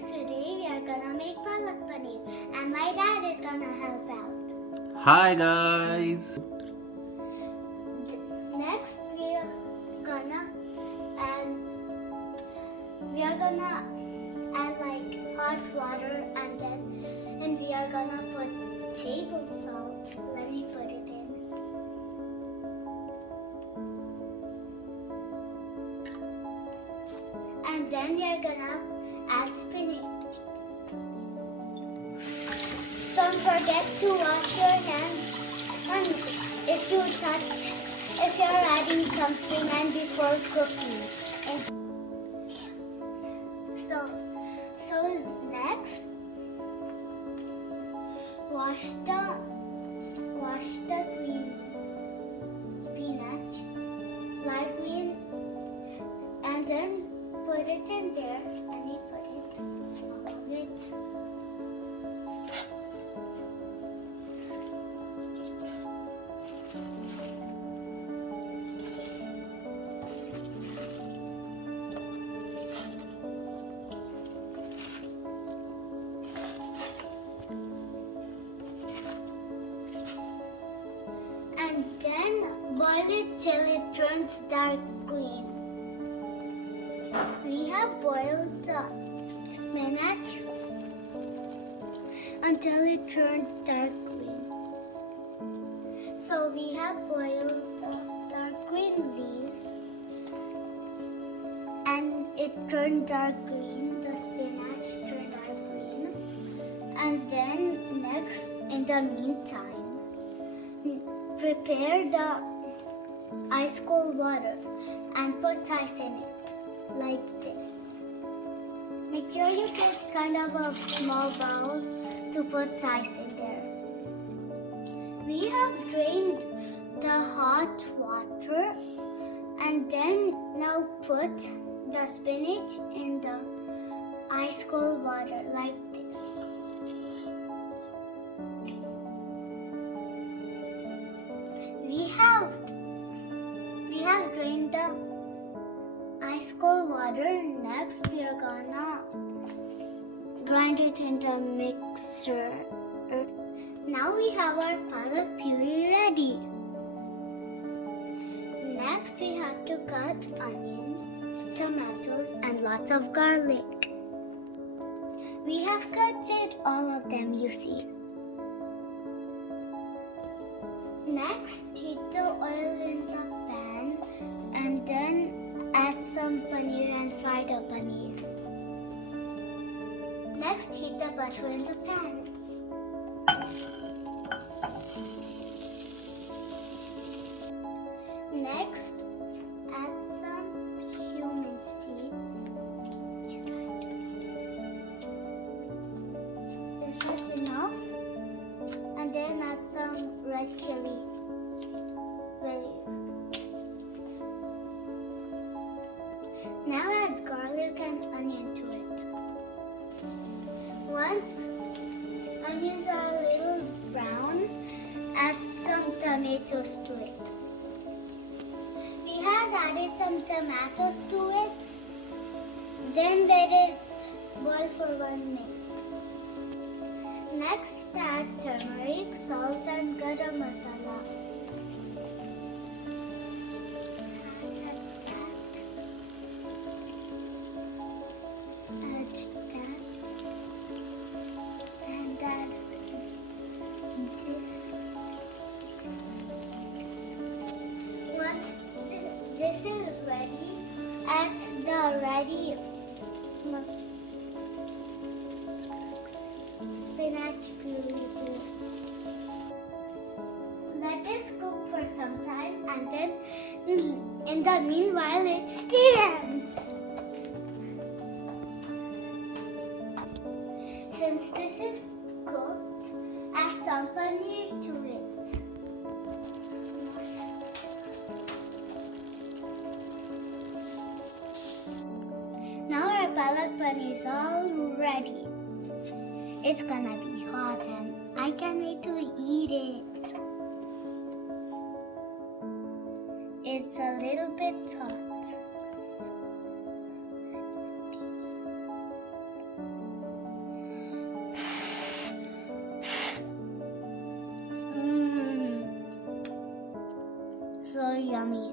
Today we are gonna make Palak Paneer and my dad is gonna help out. Hi guys. Next we are gonna add like hot water and we are gonna put table salt. Let me put it in. And then we are gonna add spinach. Don't forget to wash your hands and if you're adding something and before cooking. And so next wash the green spinach, light green, and then put it in there. Let me put it all of it. And then boil it till it turns dark green. We have boiled the spinach until it turned dark green. So we have boiled the dark green leaves and it turned dark green. The spinach turned dark green. And then next, in the meantime, prepare the ice cold water and put ice in it like this. Make sure you get kind of a small bowl to put ice in there. We have drained the hot water and then now put the spinach in the ice cold water like this. We have drained the ice cold water. Next we are gonna grind it in the mixer. Now we have our palak puree ready. Next we have to cut onions, tomatoes and lots of garlic. We have cut all of them, you see. Next, heat the oil in the pan and then add some paneer and fry the paneer. Next, heat the butter in the pan. Next, add some cumin seeds. Is that enough? And then add some red chili. Now add garlic and onion to it. Once onions are a little brown, add some tomatoes to it. We have added some tomatoes to it. Then let it boil for 1 minute. Next, add turmeric, salt and garam masala. Add that. And add this. Once this is ready, add the ready spinach puree to it. Let this cook for some time and then in the meanwhile it steams. Since this is cooked, add some paneer to it. Now our palak paneer is all ready. It's gonna be hot and I can't wait to eat it. It's a little bit hot. so yummy.